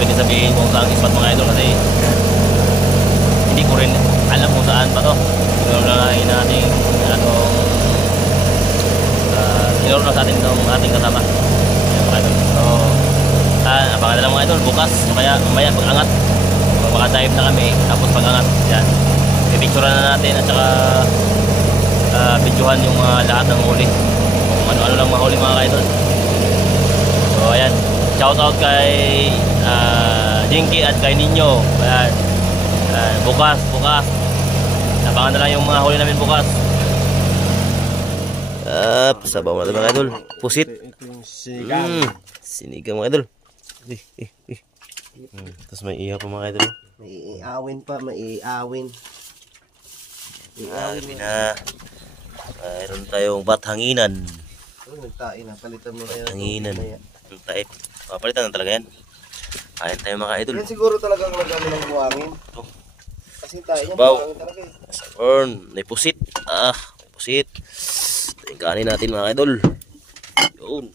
pwede sabihin kung saan spot mga idol kasi hindi ko rin alam kung saan pa to. Pero na natin tinuro na sa atin itong ating kasama. Yan mga idol. So abangan na lang mga idol bukas o kaya mamaya pag-angat. Maka-dive na kami tapos pag-angat. Yan. I-picturean na natin at saka videohan yung lahat ng huli. Kung ano-ano lang mahuli mga idol. So ayan. Shout out kay Jinky at kay Ninyo. Ayan. Bukas. Abangan na lang yung mga huli namin bukas. Sabaw natin mga idol. Pusit. Sinigang mga idol. Tapos may ihaw pa mga idol. May iawin pa, may iawin. Mayroon tayong bathanginan. Nagtain na, palitan mo na yan. Bathanginan. Taip. Papalitan na talaga yan. Kain tayo mga idol. Yan siguro talagang magano ng buhangin. Kasi tayo niya Sabaw. buhangin talaga eh. Sabon. May pusit. May pusit. Ito yung kanin natin mga idol. Yun.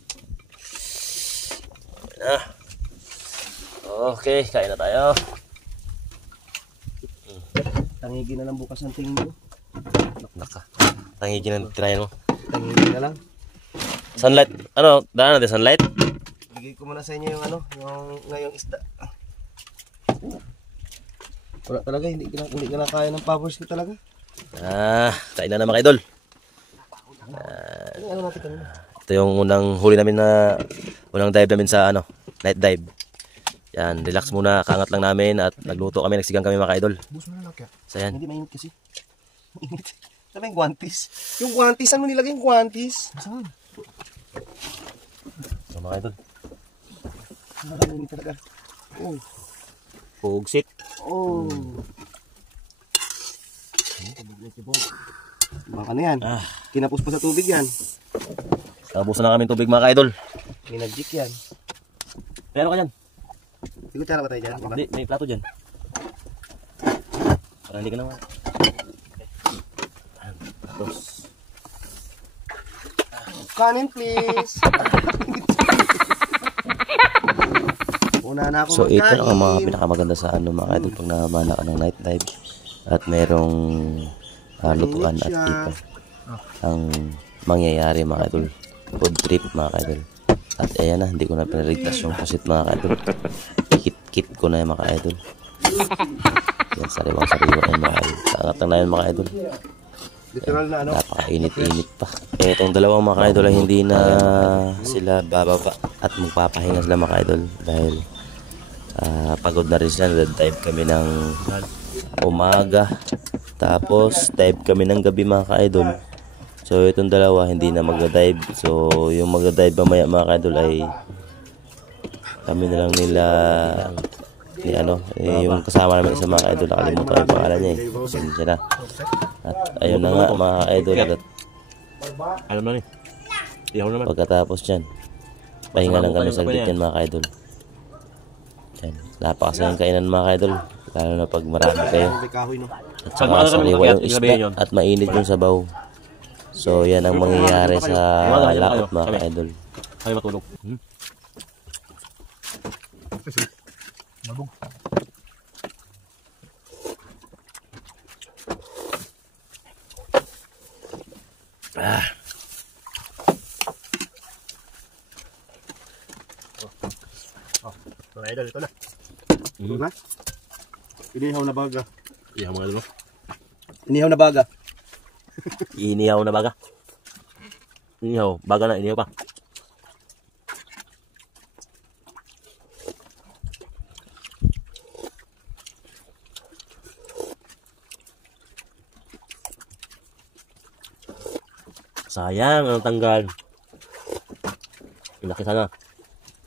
Okay na. Okay, kain na tayo. Tangigin na lang bukas ang tingin mo. Naka. Tangigin na tirayan mo. Tangigin na lang. Sunlight. Ano? Daan natin sunlight? Bigay ko muna sa inyo yung yung ngayong isda. Wala talaga, hindi ka na kaya ng powers ko talaga. Kain na mga idol. Ano natin kanina? Ito yung unang huli namin unang dive namin sa night dive. Yan, relax muna, kaangat lang namin at nagluto kami, nagsigang kami mga idol. Bus mo na lang kaya. So yan. Hindi mainit kasi. Mainit. Sabi yung guantes. Yung guantes, ano nilagay yung guantes? Saan? So mga idol. Nakakalimit talaga. Oh. Pugsit. Oh. Baka na yan. Kinapos pa sa tubig yan. Tabusan na kami tubig mga idol. Minagic yan. Pero ka dyan. Hindi ko tsara ba tayo dyan? Hindi, may plato dyan. Para hindi ka naman. Tapos. Kanin please. Una na ako So ito magkain. na ang mga pinakamaganda sa mga idol pag namana ka ng night dive. At merong lutuan at ipa. Ang mangyayari mga idol. Food trip mga idol. At ayan na, hindi ko na pinarigtas yung pusit mga idol. Kit ko na yung mga idol. Yan, sariwang-sariwa yung mga idol. Sangat lang na yun mga idol. Literal na Napakainit-init pa. Itong dalawang mga idol ay hindi na sila bababa at magpapahinga sila mga idol. Dahil pagod na rin sila. Dive kami ng umaga. Tapos dive kami ng gabi mga idol. So itong dalawa hindi na mag-dive. So yung mag-dive mamaya mga idol ay kami na lang nila yung kasama namin sa mga idol, nakalimutan yung pangalan niya siya na. At ayun na nga mga idol, at alam na ni pagkatapos dyan pahinga lang kami saglit yan mga idol. Yan, napakasayang kainan mga idol, lalo na pag marami kayo at saka sariwa yung isda at mainit yung sabaw. So yan ang mangyayari sa laot mga idol. Kami matulog. Mabog. Mga idol, ito na. Ito na? Inihaw na baga. Inihaw mga idol. Inihaw na baga. Inihaw na baga. Inihaw. Baga na, inihaw pa. Sayang, ang tanggal. Laki sana.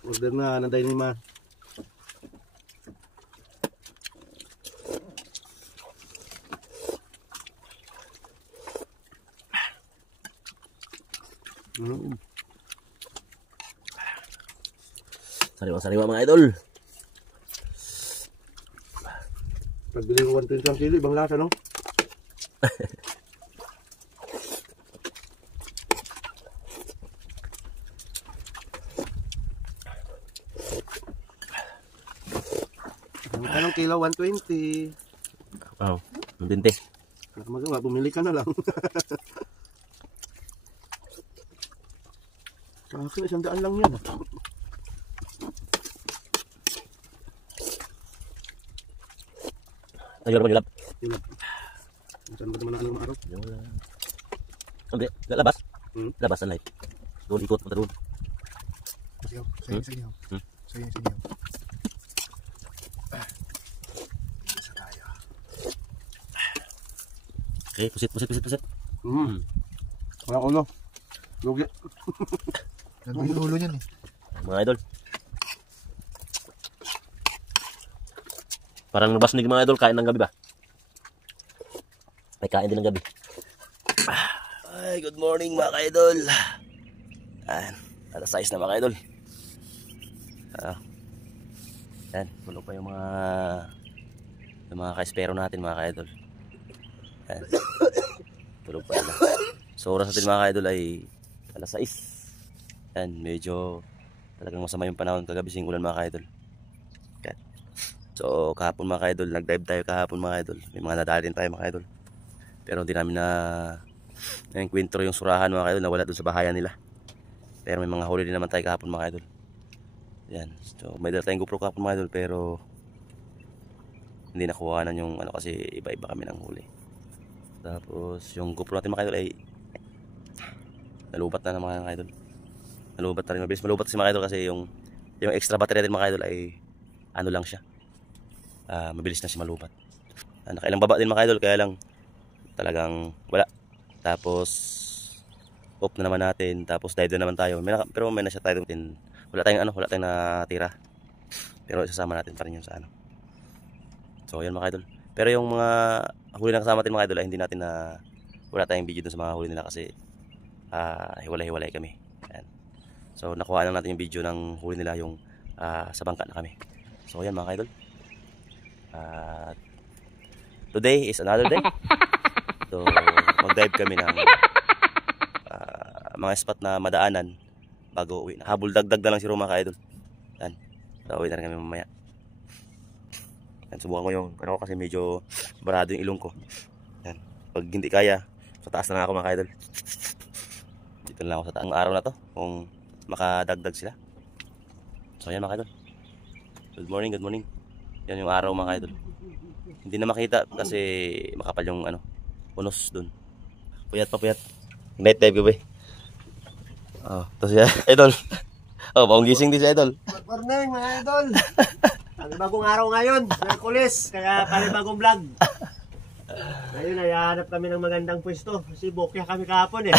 Order na, nanday ni Ma. Sariwa-sariwa mga idol. Pagbili ko 120 kilo, ibang lasa, no? kilo, 120. Oo, 120. Wala kang magawa, bumili ka na lang. Sa akin, 100 lang yan. Nagyaro pa nilap. Yun. Saan ba naman ang araw? Hindi, labas. Hmm? Labas ang light. Doon ikot, punta doon. Sayaw, sayaw, sayaw. Sayaw, sayaw. Isa tayo. Okay, pusit. Walang ulo. Lugi. Nandun yung ulo niyan eh. Mga idol. Parang nabasnig mga idol, kain ng gabi ba? May kain din ng gabi. Ay, good morning mga idol. Alas 6 na mga idol. Yan, tulog pa yung mga ka-espero natin mga idol. Yan. Tulog pa sila. So oras natin mga idol ay alas 6. Yan, medyo talagang masama yung panahon, kagabi ulan mga idol. Yan. So kahapon mga idol, nag-dive tayo kahapon mga idol. May mga nadali din tayo mga idol. Pero hindi namin na enkwentro yung surahan mga idol, nawala dun sa bahayan nila. Pero may mga huli din naman tayo kahapon mga idol. Yan. So may dala tayong GoPro kahapon mga idol, pero hindi nakuhanan yung ano kasi iba-iba kami ng huli. Tapos yung GoPro natin mga idol ay nalubat na ng mga idol. Nalubat na rin, mabilis malubat si mga idol kasi yung extra battery natin mga idol ay ano lang siya. Mabilis na siya malubat. Nakailang baba din mga idol, kaya lang talagang wala. Tapos off na naman natin, tapos dive na naman tayo. Pero may na siya tayo din. Wala tayong natira. Pero isasama natin pa rin yun sa ano. So yan mga idol. Pero yung mga huli na kasama natin mga idol ay hindi natin wala tayong video dun sa mga huli nila kasi hiwalay-hiwalay kami. Yan. So nakuha lang natin yung video ng huli nila yung sa bangka na kami. So yan mga idol. Today is another day. So mag-dive kami ng mga spot na madaanan bago uwi. Habol dagdag na lang si Roma ka idol. Yan. So uwi na rin kami mamaya. Yan, subukan ko yung kasi medyo barado yung ilong ko. Yan. Pag hindi kaya, sa taas na nga ako mga idol. Dito na lang ako sa taang araw na to kung makadagdag sila. So yan mga idol. Good morning. Yan yung araw mga idol. Hindi na makita kasi makapal yung unos dun. Puyat. Night dive gabi. Tapos yan, idol. Paong gising din si idol. Good morning mga idol. Ang bagong araw ngayon, Merkulis, kaya panibagong vlog. Ngayon ay hanap kami ng magandang pwesto kasi bokya kami kahapon eh.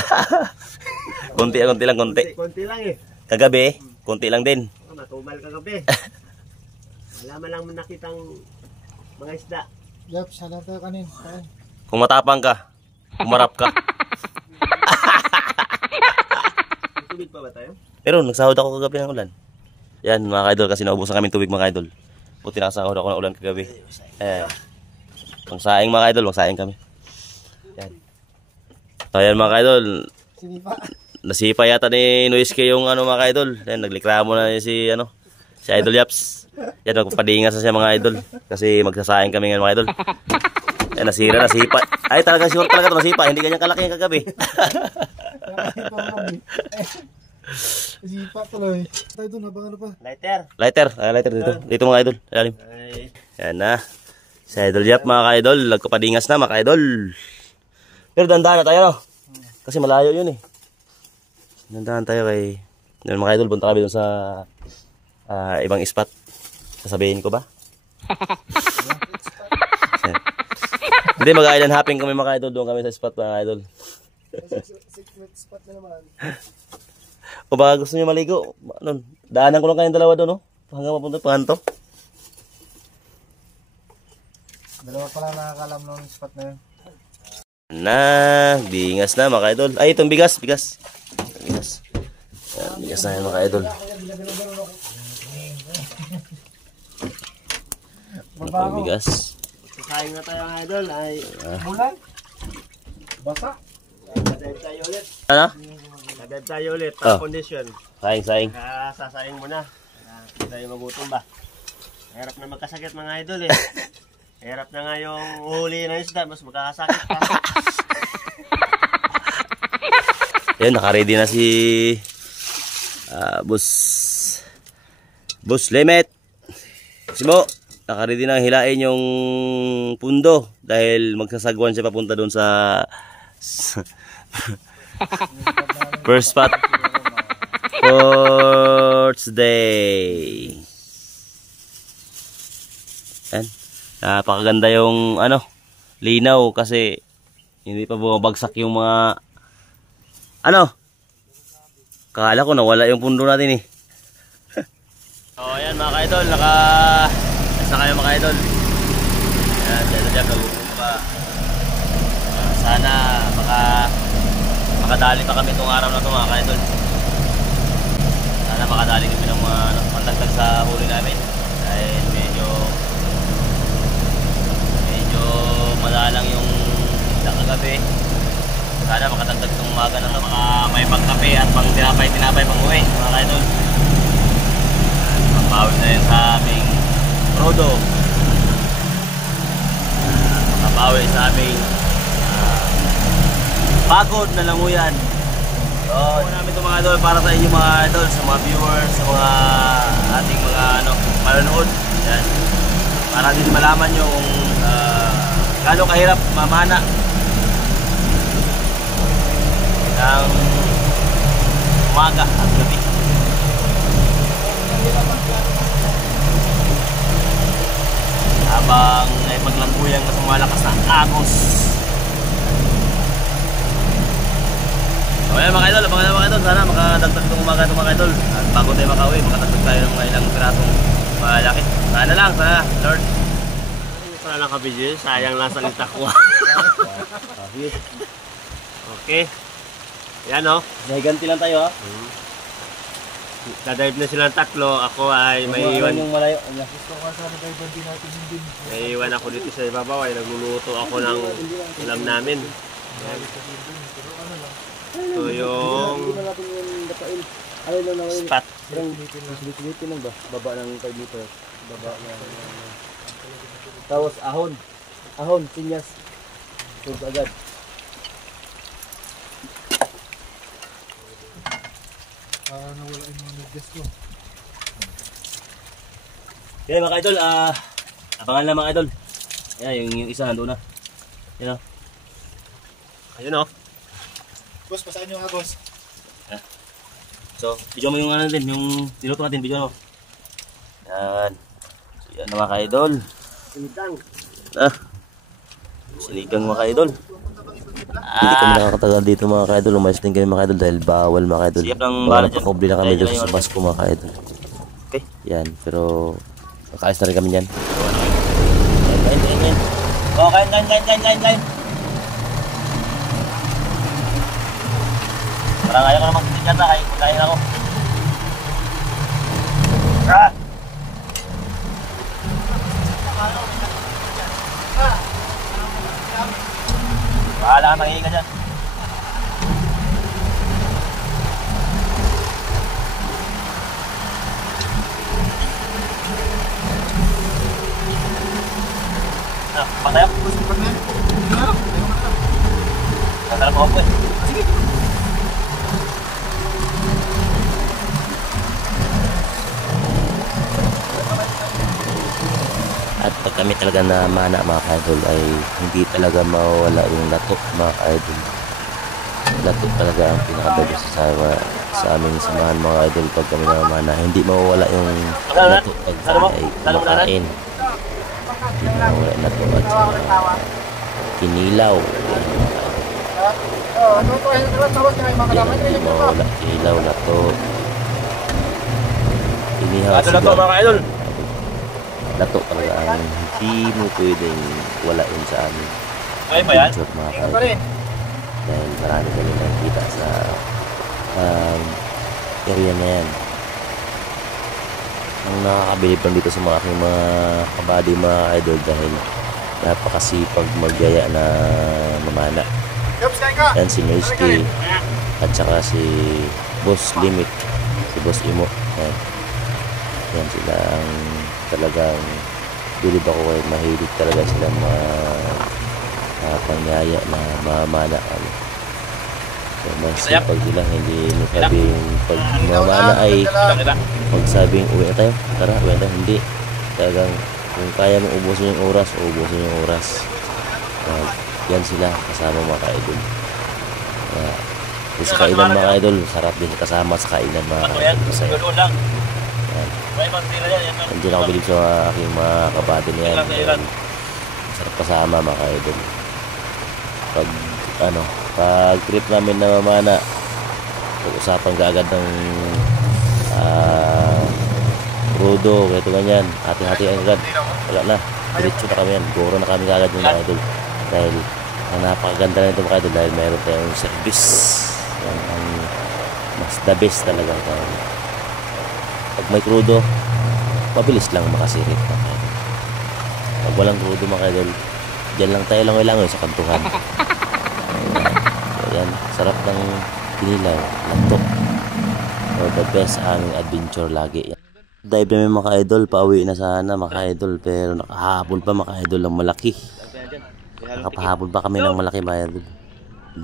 Konti lang. Konti lang eh. Kagabi, konti lang din. Matumal kagabi. Wala man lang nakitang mga isda. Yap, sana tayo kanin. Kung matapang ka, umarap ka. Tubig pa ba tayo? Pero nagsahod ako kagabi ng ulan. Yan mga idol, kasi naubusan kami tubig mga idol. Buti nakasahod ako ng ulan kagabi. Pangsaing mga idol, pangsaing kami. Yan. So yan mga idol. Nasipa yata ni Noisky yung mga idol. Yan, naglikramo na si Idol Yaps. Yan, magpapadingas na siya mga idol. Kasi magsasaing kami ngayon mga idol. Yan, nasipa. Ay, talagang sure talaga ito nasipa. Hindi ganyan kalaki yung kagabi. Sipa tuloy. Tayo doon, habang ano pa? Lighter dito. Dito mga idol. Ilalim. Yan na. Si Idol Yap mga idol. Nagpapadingas na mga idol. Pero dandahan na tayo no. Kasi malayo yun eh. Dandahan tayo kay mga idol. Punta kami doon sa ibang spot. Sasabihin ko ba? Hindi, mag-island hopping kami mga idol. Doon kami sa spot mga idol. Secret spot na naman. Kung baka gusto nyo maligo, daanan ko lang kayong dalawa doon, no? Hanggang mapunta panganto. Dalawa pala nakakalam ng spot na yun. Bingas na mga idol. Ay, itong bigas. Bigas na yan mga idol. Itong bigas. Sasaing na tayo mga idol. Ay, Bulan? Basa? nadive tayo ulit. Ano? Nadive tayo ulit. Pang condition. Saing. Sasaing muna. Hindi tayo magutom ba? Hirap na magkasakit mga idol eh. Hirap na nga yung huli ng isda, mas magkakasakit pa. Yan, nakaready na si Boss Limit. Simo, nakaready na hilain yung pundo dahil magsasagwan siya papunta doon sa first spot. Fourth day. Yan. Napakaganda yung linaw kasi hindi pa bumabagsak yung mga kala ko nawala yung pundo natin eh. So ayan mga ka-idol, nasa kayo mga ka-idol. Ayan, dyan pa. Sana makadali pa kami itong araw na ito mga ka-idol. Sana makadali kami ng mga pantagdag sa huli namin. Dahil medyo madalang yung isda kagabi. Sana makatagdag itong umaga na may pangkape at pang tinapay pang uwi mga ka-idol. Pangpawid na yun sa aming prodo. Pangpawid sa aming pagod na languyan. So, namin itong mga idol para sa inyo mga idol, sa mga viewers, sa mga ating mga manonood. Yan. Para din malaman nyo kung gaano kahirap mamana ng umaga at gabi. Habang ay maglangguyang na sa malakas na agos. So ayan mga idol, abangan na mga idol. Sana makadagdag itong umaga itong mga idol. At bago tayo makauwi, makadagdag tayo ng mga ilang pirasong malaki. Sana lang, sana Lord. Sana lang kabidyo, sayang lang sa litakwa. Okay. Yan o. Nahiganti lang tayo ha. Dadive na silang tatlo. Ako ay may iwan. Yung malayo. Gusto ko sana kayo din natin din. May iwan ako dito sa ibabaw. Ay nagluluto ako ng ulam namin. Yan. Ito yung spot. Silipin lang ba? Baba ng 5 meter. Baba ng... Tapos ahon. Ahon, sinyas. Tug agad. Nawala yung mga nag-guess ko. Okay mga idol, abangan lang mga idol. Ayan, yung isa nandun na. Yan o. Ayun o. Boss, pasaan nyo nga boss. So, video mo yung din, yung niluto natin, video mo. Yan. So, yan na mga ka-idol. Sinigang. Sinigang mga ka-idol. Hindi kami nakakatagal dito mga ka-idol. Umayos din kami mga ka-idol dahil bawal mga ka-idol. Bawal pakobli na kami dito sa Pasko mga ka-idol. Okay. Yan, pero nakaayos na rin kami yan. Kain. Oh, kain. Parang ayaw ko naman kasi dyan na, kain ako. Bahala ka, mangingi ka dyan. Patay ako. Patay ako eh. Sige. At pag kami talaga na mana mga ka-idol ay hindi talaga mawala yung lato mga ka-idol. Lato talaga ang pinakabagos sa aming samahan mga idol pag kami na mana. Hindi mawala yung lato pag ay kumakain. Hindi mawala yung lato at kinilaw. Hindi mawala kinilaw, lato. Inihaw sigaw. Lato talaga ang hindi mo pwedeng walain sa amin. Ay ba yan? Mga ka-idol. Dahil marami kami nakikita sa area na yan. Ang nakakabilib lang dito sa mga aking mga kabady mga idol dahil napakasipag magyaya na mamana. Yan si Mersky at saka si Boss Limit, si Boss Imo. Yan. Yan sila ang talagang bilib ako kay mahilig talaga sila pangyaya na mamana. So, masipag sila, hindi mo sabing pag mamana ay magsabing uwi na tayo, tara uwi na tayo. Hindi, talagang kung kaya mong ubusin yung oras, ubusin yung oras. Yan sila kasama mga ka-idol. Sa kainan mga idol, sarap din kasama sa kainan mga idol. Masaya. Nandiyan ako bilib sa aking mga kabady na yan. Sarap kasama mga idol. Pag trip namin na mamana, pag-usapan ka agad ng rudo, ito ganyan, hati-hatian agad. Wala na, diretso na kami yan. Goro na kami agad yung mga idol. Dahil ang napakaganda na ito mga idol, dahil mayroon tayong service. Yan ang mas the best talaga. Pag may crudo, mabilis lang makasirit mga idol. Pag walang crudo mga idol, dyan lang tayo langoy-langoy sa kantuhan. So, yan, sarap ng kinilaw, lantok. So, the best aming adventure lagi. Dive namin mga idol, pauwi na sana mga idol, pero nakahabol pa mga idol ng malaki. Nakapahabol pa kami ng malaki mga idol.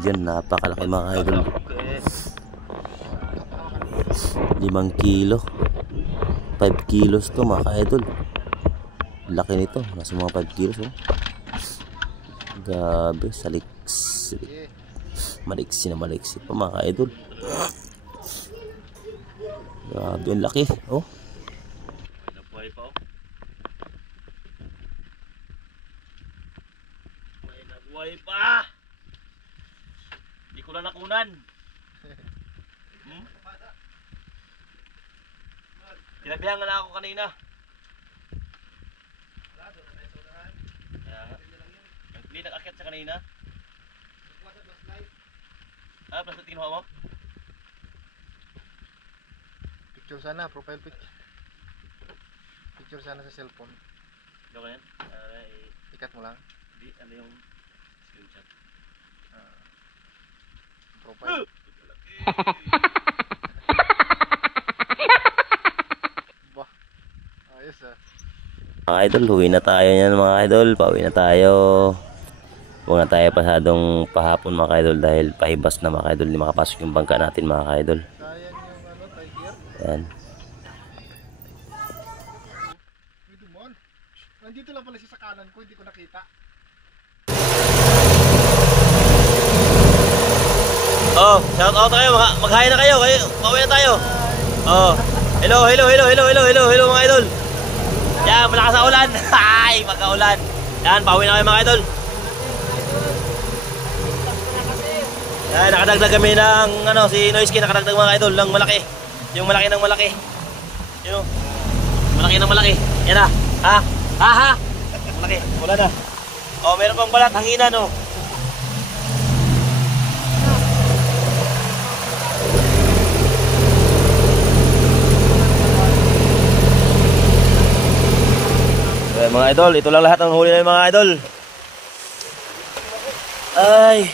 Yan, napakalaki mga idol. 5 kilo 5 kilos to mga idol. Laki nito, nasa mga 5 kilos oh. Gabi, maliksi na maliksi pa mga idol. Grabe, ang laki oh. Nabuhay pa oh. May nabuhay pa. Hindi ko na nakunan. Sinabihan nga na ako kanina. Hindi nag-akyat sa kanina. Plus na kinuha mo? Picture sana, profile picture. Picture sana sa cellphone. Ito ka yan? Ikat mo lang. Hindi, ano yung screenshot? Profile. Bah, ayos ah. Mga idol, huwi na tayo yan mga idol. Pauwi na tayo. Huwag na tayo pasadong pahapon mga idol dahil pahibas na mga idol. Hindi makapasok yung bangka natin mga idol. Sayang yung tiger. Yan. Uy, Dumon. Nandito lang pala siya sa kanan ko, hindi ko nakita. Oh, shout out kayo. Mag-hi na kayo. Pauwi na tayo. Oh. Hello mga idol. Yan, malakas ang ulan. Ay, magka-ulan. Yan, pauwi na kayo mga idol. Yan, nakadagdag kami ng si Noisky, nakadagdag mga idol ng malaki. Yung malaki ng malaki. Yun o. Malaki ng malaki. Yan na. Ha? Malaki. Wala na. Oh, meron pang balat. Hanginan o. Mga idol, ito lang lahat ng huli na mga idol. Ay,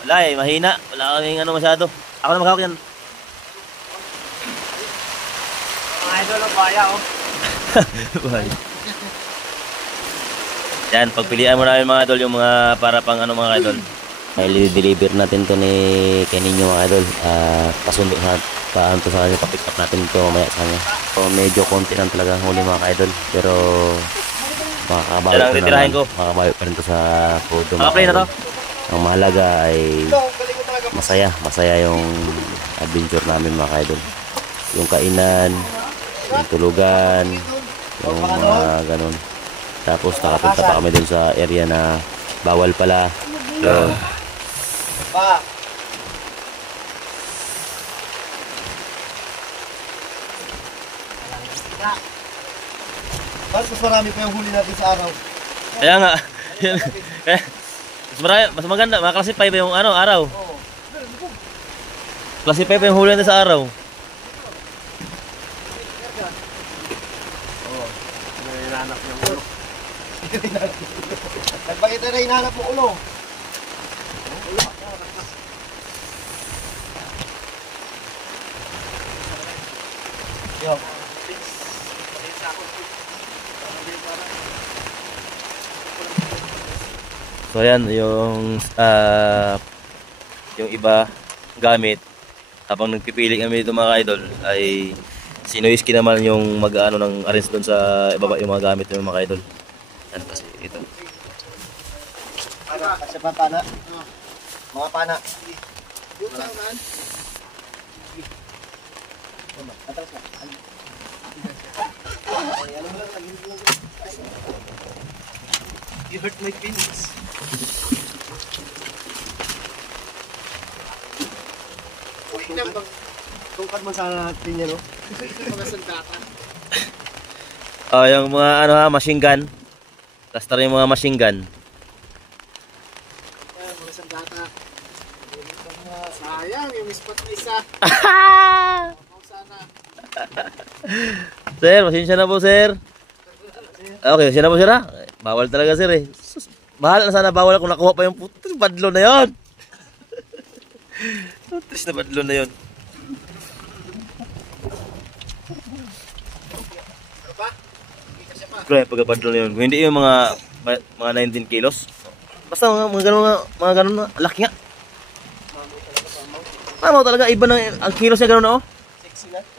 wala mahina. Wala kaming masyado. Ako na maghawak yan. Mga idol ang baya oh. Yan, pagpilian mo namin mga idol yung mga para pang mga idol. Ay, deliver natin to kay ninyo mga idol. Pasundo sa paanto sa kanya, papick up natin ito mamaya sa kanya. So, medyo konti lang talaga huli mga idol. Pero makakabawi pa rin to sa photo mga idol. Ang mahalaga ay masaya yung adventure namin mga idol. Yung kainan, yung tulugan, yung mga ganun. Tapos nakapunta pa kami dun sa area na bawal pala. So, Bakit mas marami pa yung huli natin sa araw? kaya nga. Mas maganda, makaklasify pa yung araw. Klasify pa yung huli natin sa araw. Hinahanap yung ulo. Nagpakita na hinahanap mo ulo. ayan yung iba gamit. Habang nagpipili kami dito mga idol ay si Noisky naman yung mag-ano ng arrange doon sa ibaba yung mga gamit ng mga idol. Yan kasi ito. Pana, kasi pa pana. Mga pana. Atras na. You hurt my feelings. Tungkad mo sa natin yan, no? Mga sandata. Yung mga ano ha, machine gun. Tasta rin yung mga machine gun. Mga sandata. Sayang, yung spot na isa. Sana. Sir, pasensya na po sir. Okay, pasensya na po sir ha. Bawal talaga sir eh. Sus, bahala na sana, bawal kung nakuha pa yung puto. Badlo na yun. Putis na badlo na yun. Grabe pagkabadlo na yun. Kung hindi yung mga 19 kilos. Basta mga ganun na. Laki nga. Mamaw talaga. Iba na ang kilos niya ganun na oh.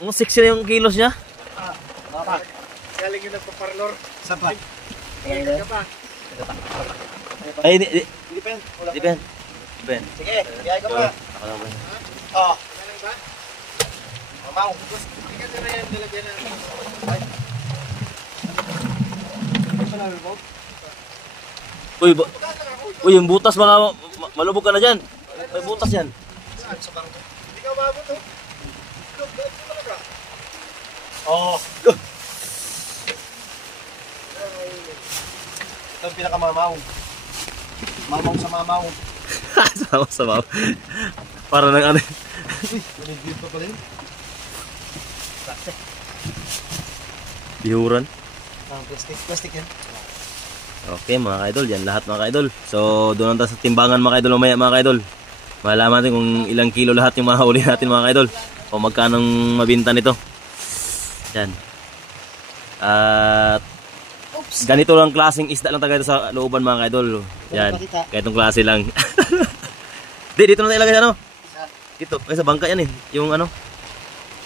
6 na yung kilos niya. Galing yung nagpaparlor. Saan pa? Tingin ka pa. Ay, hindi Hindi pa yan. Wala Di pa. Ben. Sige, biyay ka pa. Ako lang ba? Oo. Galing ba? Mamaw. Hindi ka na yan talaga na. Uy, yung butas mga malubog ka na dyan. May butas yan. Hindi ka umabot oh. Oo. Ito ang pinakamamaw. Mamaw sa mamaw. Sama. Para nang ano. Uy, manigil pa pala yun. Bihuran. Plastic yan. Okay mga ka-idol, yan lahat mga ka-idol. So doon natin sa timbangan mga ka-idol mamaya mga ka-idol. Malalaman natin kung ilang kilo lahat yung mahuli natin mga ka-idol. O magkanong mabinta nito. Yan. At ganito lang klaseng isda lang talaga ito sa looban mga ka-idol. Yan, ganitong klase lang. Dito na tayo ilagay sa ano? Dito, kasi sa bangka yan eh. Yung ano?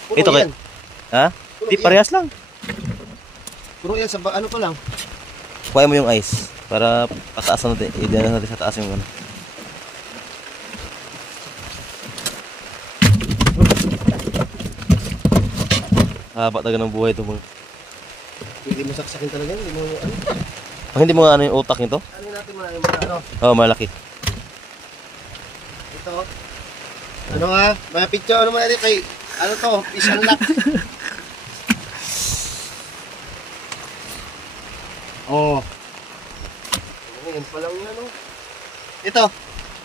Puno Ito yan. Ha? Di, parehas lang. Puro yan sa ano pa lang. Kuha mo yung ice para pataas natin. I-dala natin sa taas yung ano. Haba talaga ng buhay ito. Hindi mo saksakin talaga. Hindi mo ano. Hindi mo ano yung utak nito? Ano natin mga yung mga ano. Oh, malaki. Ito. Ano nga? Mga picture ano mo natin kay ano to? Fish and lock. Oh. Yan pa lang yan oh. Ito.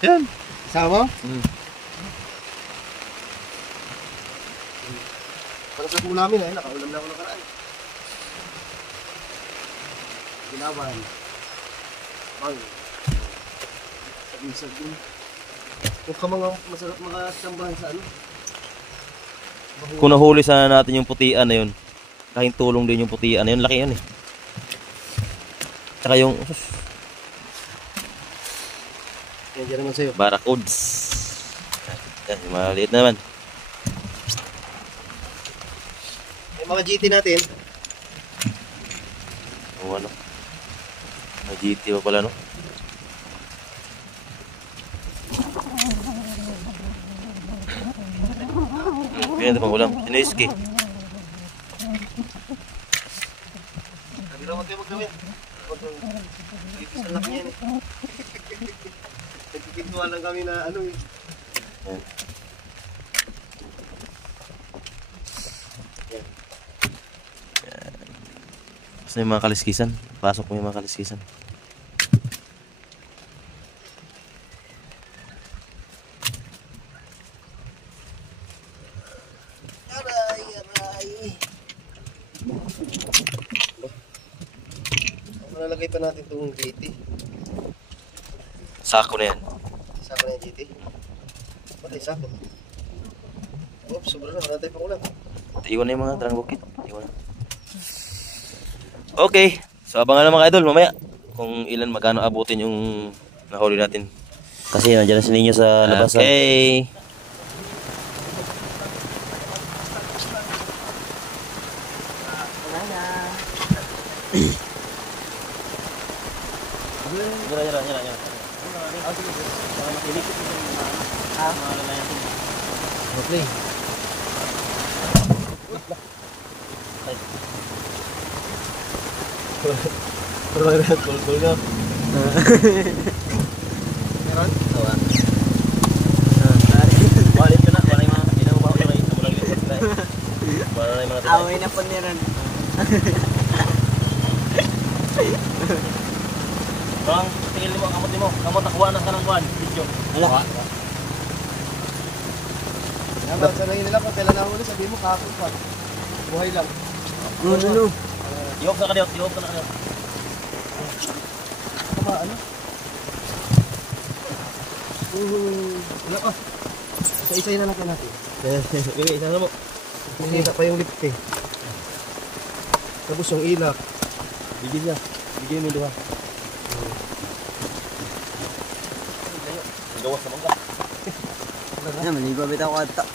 Yan. Sama? Mm. Pagkasap mo namin eh. Nakaulam na ako ng karaan. Ginawan. Bang. Sabing-sabing. Kung ka mga masarap mga sambahan sa ano. Kung nahuli sana natin yung putian na yun, kahit tulong din yung putian na yun, laki yun eh. Tsaka yung Yan dyan naman sa'yo. barracuds. Yan, yung maliit naman. Yung mga GT natin. O ano. May GT pa pala no. Kaya ito pang ulam. Sinoiski. Sabi naman kayo magkawin. Dito sa laki yan eh. Nagkikituan lang kami na ano eh. Yan. Basta yung mga kaliskisan. Pasok mo yung mga kaliskisan. Malalagay pa natin itong GT. Sako na yan. Sako na yung GT. Patay sako. Oops, sobrang na. Wala tayo pang ulam. Iwan na yung mga dalang bukit. Iwan na. Okay. So abangan na mga idol mamaya. Kung ilan magkano abutin yung nahuli natin. Kasi nandiyan na si Ninyo sa labas. Okay. Okay. Cool na. Meron? Tawa. Walit ka na. Wala yung mga pinabaho ko na ito. Wala na yung mga tinay. Away na po niran. Bang, tingin mo ang kamot mo. Kamot nakuha ng kanangkuhan. Video. Wala. Dapat sanayin nila kung kailan nahuli, sabihin mo kahapon pa. Buhay lang. Ano? Ihop na ka diyo. Ihop na ka diyo. Ano? Wala pa. Isa-isay na lang kayo natin. Sige, isa na mo. Nakita pa yung lift eh. Tapos yung ilak. Bigyan niya. Bigyan mo yung duha. Gawas naman ka. Ano, maliba bitaw ko ata.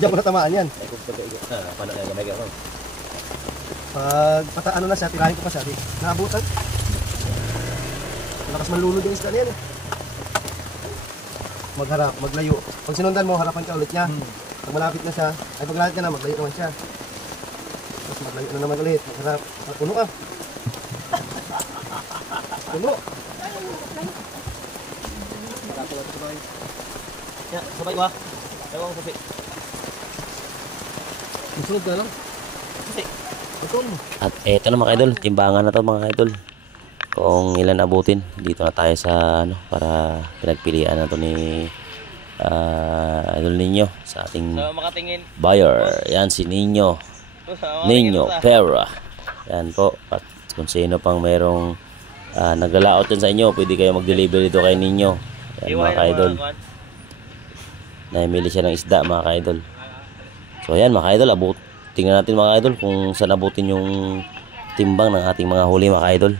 Diyan ko natamaan yan. Paano na gamay ka? Pag pataano na siya, tirahin ko pa siya. Naabutan. Malakas manlulod yung isda na yan eh. Magharap, maglayo. Pag sinundan mo, harapan ka ulit niya. Pag malapit na siya, ay pag lahat ka na, maglayo naman siya. Tapos maglayo na naman ulit, magharap. Puno ka. Puno. Ya, sabay ko ha. Ewan ko kasi. Masunod ka lang. At eto na mga idol, timbangan na to mga idol. Kung ilan abutin, dito na tayo sa ano para pinagpilian na to ni idol Ninyo sa ating buyer. Yan si Ninyo. Ninyo Pera. Yan po. At kung sino pang merong nagalaot dyan sa inyo, pwede kayo mag-deliver dito kay Ninyo. Yan mga idol. Naimili siya ng isda mga idol. So yan mga idol, tingnan natin mga idol kung saan abutin yung timbang ng ating mga huli mga idol.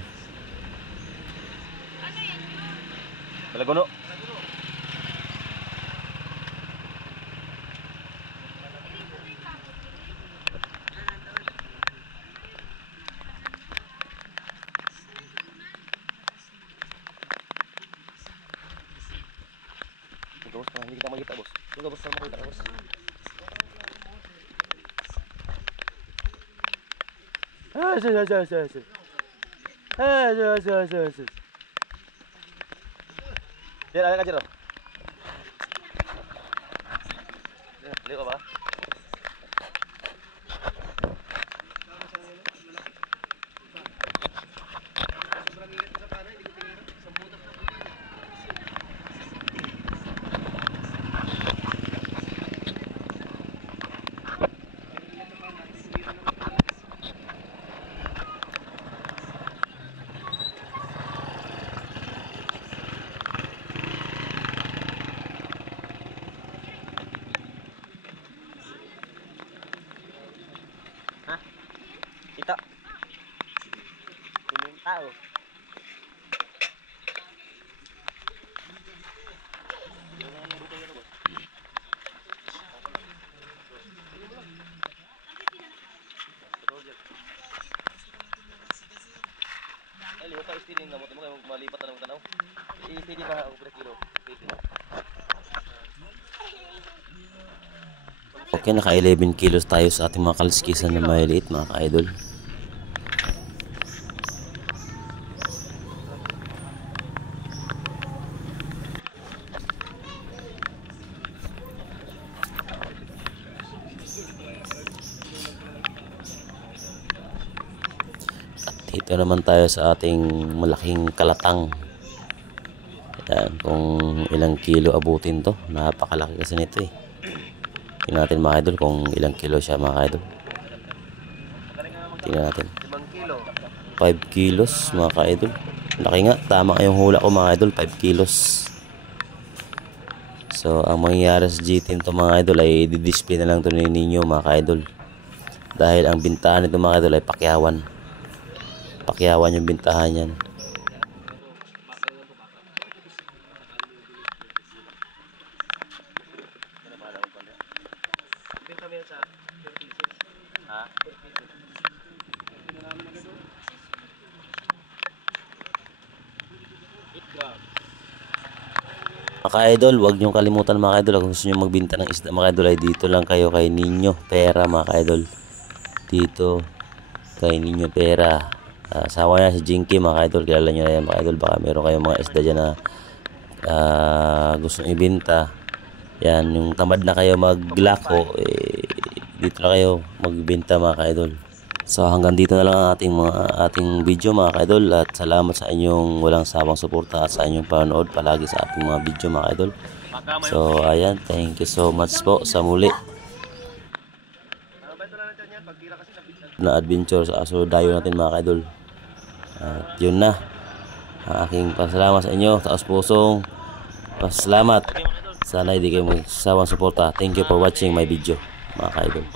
Balagono. Hindi kita makita bos. Yung bos sama kita bos. Dia ada kajar. Lihat apa? Kita. Ini tahu. Lihat tak istri nggak mau temu malipat tanam tanau. Istri di bawah berapa kilo? Okay, naka 11 kilos tayo sa ating mga kaliskisan na maliliit mga ka-idol. At dito naman tayo sa ating malaking kalatang. Yan, kung ilang kilo abutin to. Napakalaki kasi nito eh. Tingnan natin mga idol kung ilang kilo siya mga idol. Tingnan natin. 5 kilos mga idol. Laki nga. Tama yung hula ko mga idol. 5 kilos. So ang mangyayari sa G-Team to mga idol ay di-display na lang to ninyo mga idol. Dahil ang bintahan nito mga idol ay pakyawan. Pakyawan yung bintahan yan. Mga idol, huwag niyong kalimutan mga idol, kung gusto niyo magbenta ng isda mga idol ay dito lang kayo kay Ninyo Pera mga idol. Dito kay Ninyo Pera. Asawa niya si Jinky mga idol, kilala niyo na yan mga idol. Baka meron kayong mga isda dyan na gusto nyo ibenta. Yan, yung tamad na kayo maglako, dito na kayo magbenta mga idol. So hanggang dito na lang ang ating video mga idol, at salamat sa inyong walang sawang suporta at sa inyong panonood palagi sa ating mga video mga idol. So ayan, thank you so much po sa muli na adventure sa Aso Dayo natin mga idol. At yun na ang aking pasalamat sa inyo, taos pusong pasalamat. Sana hindi kayo magsawang suporta. Thank you for watching my video mga idol.